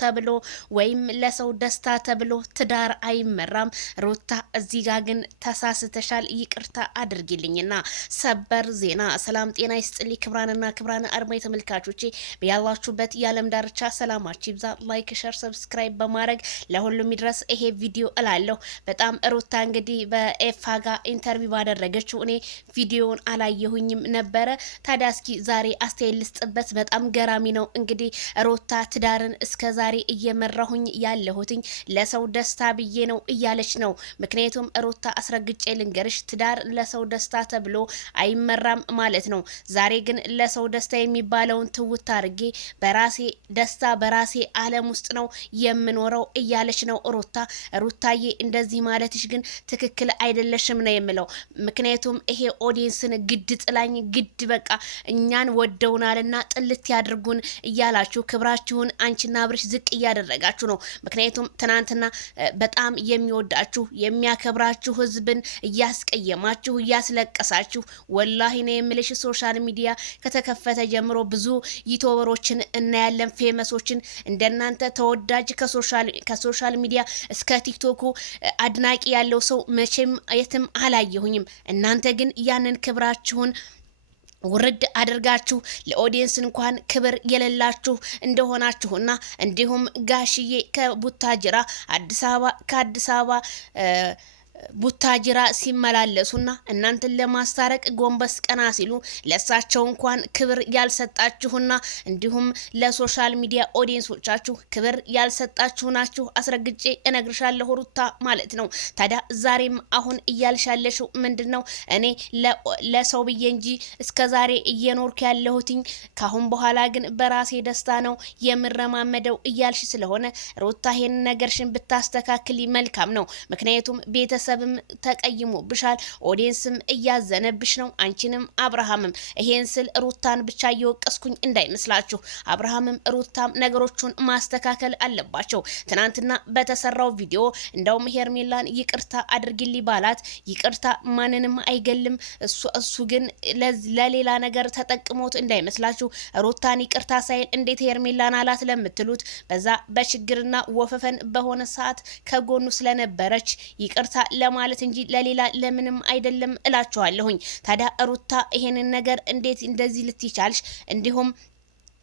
ተብሎ ወይም ለሰው ደስታ ተብሎ ትዳር አይመራም። ሩታ እዚህ ጋር ግን ተሳስተሻል፣ ይቅርታ አድርጊልኝና። ሰበር ዜና። ሰላም ጤና ይስጥልኝ ክብራንና ክብራን አድማጭ ተመልካቾቼ በያላችሁበት የዓለም ዳርቻ ሰላማችሁ ይብዛ። ላይክ፣ ሸር፣ ሰብስክራይብ በማድረግ ለሁሉም ይድረስ ይሄ ቪዲዮ እላለሁ። በጣም ሩታ እንግዲህ በኤፋ ጋር ኢንተርቪው ባደረገችው እኔ ቪዲዮውን አላየሁኝም ነበረ። ታዲያ እስኪ ዛሬ አስተያየት ልስጥበት። በጣም ገራሚ ነው። እንግዲህ ሩታ ትዳርን እስከ ዛሬ እየመራሁኝ ያለሁትኝ ለሰው ደስታ ብዬ ነው እያለች ነው። ምክንያቱም ሩታ አስረግጬ ልንገርሽ ትዳር ለሰው ደስታ ተብሎ አይመራም ማለት ነው። ዛሬ ግን ለሰው ደስታ የሚባለውን ትውት አድርጌ በራሴ ደስታ በራሴ ዓለም ውስጥ ነው የምኖረው እያለች ነው ሩታዬ እንደዚህ ማለትሽ ግን ትክክል አይደለሽም ነው የምለው። ምክንያቱም ይሄ ኦዲየንስን ግድ ጥላኝ ግድ በቃ እኛን ወደውናልና ጥልት ያድርጉን እያላችሁ ክብራችሁን አንቺና አብርሽ ዝቅ እያደረጋችሁ ነው። ምክንያቱም ትናንትና በጣም የሚወዳችሁ የሚያከብራችሁ ህዝብን እያስቀየማችሁ እያስለቀሳችሁ፣ ወላሂ ነው የምልሽ ሶሻል ሚዲያ ከተከፈተ ጀምሮ ብዙ ዩቲዩበሮችን እናያለን፣ ፌመሶችን እንደናንተ ተወዳጅ ከሶሻል ሚዲያ እስከ ቲክቶኩ አድናቂ ያለው ሰው መቼም የትም አላየሁኝም። እናንተ ግን ያንን ክብራችሁን ውርድ አድርጋችሁ ለኦዲየንስ እንኳን ክብር የሌላችሁ እንደሆናችሁና እንዲሁም ጋሽዬ ከቡታጅራ ከአዲስ አበባ ቡታጅራ ሲመላለሱና እናንተን ለማስታረቅ ጎንበስ ቀና ሲሉ ለሳቸው እንኳን ክብር ያልሰጣችሁና እንዲሁም ለሶሻል ሚዲያ ኦዲየንሶቻችሁ ክብር ያልሰጣችሁ ናችሁ። አስረግጬ እነግርሻለሁ ሩታ ማለት ነው። ታዲያ ዛሬም አሁን እያልሻለሽው ምንድነው? እኔ ለሰው ብዬ እንጂ እስከዛሬ እየኖርኩ ያለሁትኝ ካሁን በኋላ ግን በራሴ ደስታ ነው የምረማመደው እያልሽ ስለሆነ ሩታ ይሄን ነገርሽን ብታስተካክሊ መልካም ነው። ምክንያቱም ቤተሰብም ተቀይሞብሻል፣ ኦዲየንስም እያዘነብሽ ነው፣ አንቺንም አብርሃምም። ይሄን ስል ሩታን ብቻ እየወቀስኩኝ እንዳይመስላችሁ። አብርሃምም ሩታም ነገሮቹን ማስተካከል አለባቸው። ትናንትና በተሰራው ቪዲዮ እንደውም ሄርሜላን ይቅርታ አድርጊልኝ ባላት ይቅርታ ማንንም አይገልም። እሱ ግን ለሌላ ነገር ተጠቅሞት እንዳይመስላችሁ። ሩታን ይቅርታ ሳይል እንዴት ሄርሜላን አላት ለምትሉት በዛ በችግርና ወፈፈን በሆነ ሰዓት ከጎኑ ስለነበረች ይቅርታ ለማለት እንጂ ለሌላ ለምንም አይደለም እላችኋለሁኝ። ታዲያ ሩታ ይሄንን ነገር እንዴት እንደዚህ ልትይቻልሽ? እንዲሁም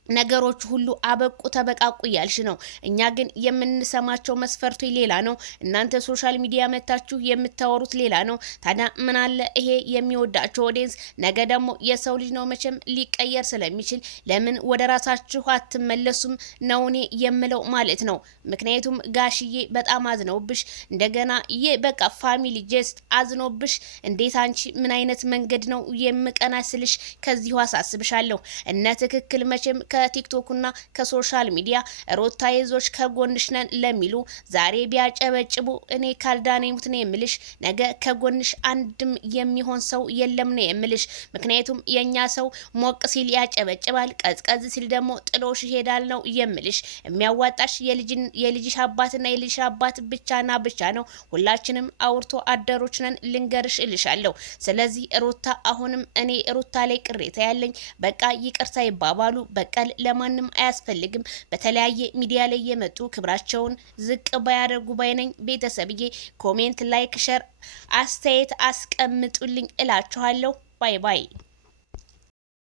ነገሮች ሁሉ አበቁ ተበቃቁ ያልሽ ነው። እኛ ግን የምንሰማቸው መስፈርቶች ሌላ ነው። እናንተ ሶሻል ሚዲያ መታችሁ የምታወሩት ሌላ ነው። ታዲያ ምን አለ ይሄ የሚወዳቸው ኦዲየንስ ነገ ደግሞ የሰው ልጅ ነው መቼም ሊቀየር ስለሚችል ለምን ወደ ራሳችሁ አትመለሱም ነው እኔ የምለው ማለት ነው። ምክንያቱም ጋሽዬ በጣም አዝነውብሽ እንደገና በቃ ፋሚሊ ጀስት አዝኖብሽ እንዴት አንቺ ምን አይነት መንገድ ነው የምቀና ስልሽ ከዚሁ አሳስብሻለሁ። እነ ትክክል መቼም ከቲክቶክና ከሶሻል ሚዲያ ሩታ ይዞች ከጎንሽ ነን ለሚሉ ዛሬ ቢያጨበጭቡ እኔ ካልዳኔ ሙት ነው የምልሽ። ነገ ከጎንሽ አንድም የሚሆን ሰው የለም ነው የምልሽ። ምክንያቱም የኛ ሰው ሞቅ ሲል ያጨበጭባል፣ ቀዝቀዝ ሲል ደግሞ ጥሎሽ ይሄዳል ነው የምልሽ። የሚያዋጣሽ የልጅሽ አባትና የልጅሽ አባት ብቻና ብቻ ነው። ሁላችንም አውርቶ አደሮች ነን ልንገርሽ እልሻለሁ። ስለዚህ ሩታ አሁንም እኔ ሩታ ላይ ቅሬታ ያለኝ በቃ ይቅርታ ይባባሉ። በቃ ለማንም አያስፈልግም። በተለያየ ሚዲያ ላይ የመጡ ክብራቸውን ዝቅ ባያደርጉ ባይነኝ። ቤተሰብዬ ኮሜንት፣ ላይክ፣ ሸር አስተያየት አስቀምጡልኝ እላችኋለሁ። ባይ ባይ።